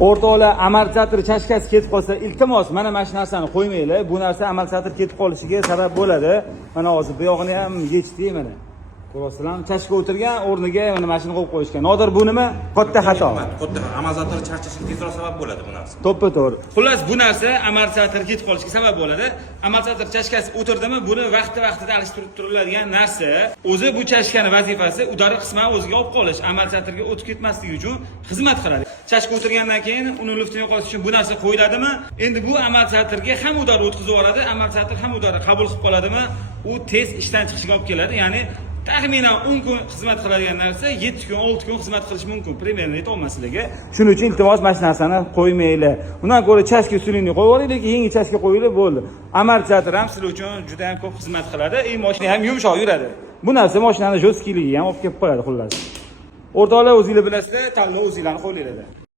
O'rtoqlar, amortizator chashkasi ketib qolsa, iltimos mana shu narsani qo'ymanglar. Bu narsa amortizator ketib qolishiga sabab bo'ladi. Mana hozir bu yog'ini ham yechdik mana. Ko'rasizlarmi? Chashka o'tirgan o'rniga mana mashina qo'yib qo'yishgan. Nodir bu nima? Katta xato. Katta amortizator charchashiga tezroq sabab bo'ladi bu narsa. To'ppa-to'g'ri. Xullas, bu narsa amortizator ketib qolishiga sabab bo'ladi. Amortizator chashkasi o'tirdimi, buni vaqti-vaqtida alishtirib turiladigan narsa. O'zi bu chashkani vazifasi udari qismini o'ziga olib qolish, amortizatorga o'tib ketmasligi uchun xizmat qiladi. Chashka o'tirgandan keyin uni luftini yo'qotish uchun bu narsa qo'yiladimi? Endi bu amortizatorga ham udari o'tkazib yuboradi, amortizator ham udari qabul qilib qoladimi? U tez ishdan chiqishiga olib keladi. Ya'ni taxminan 10 kun xizmat qiladigan narsa 7 kun, 6 kun xizmat qilishi mumkin. Primerni aytolmasligi. Shuning uchun iltimos mana shu narsani qo'ymanglar. Undan ko'ra chashka usulini qo'yib olaylik, yangi chashka qo'yilib bo'ldi. Amortizator ham sizlar uchun juda ham ko'p xizmat qiladi. Mashina ham yumshoq yuradi. Bu narsa mashinani jo'skiligiga ham olib kelib qo'yadi xullas. O'rtoqlar, o'zingizlar bilasizlar, tanlov o'zingizlarning qo'lingizda.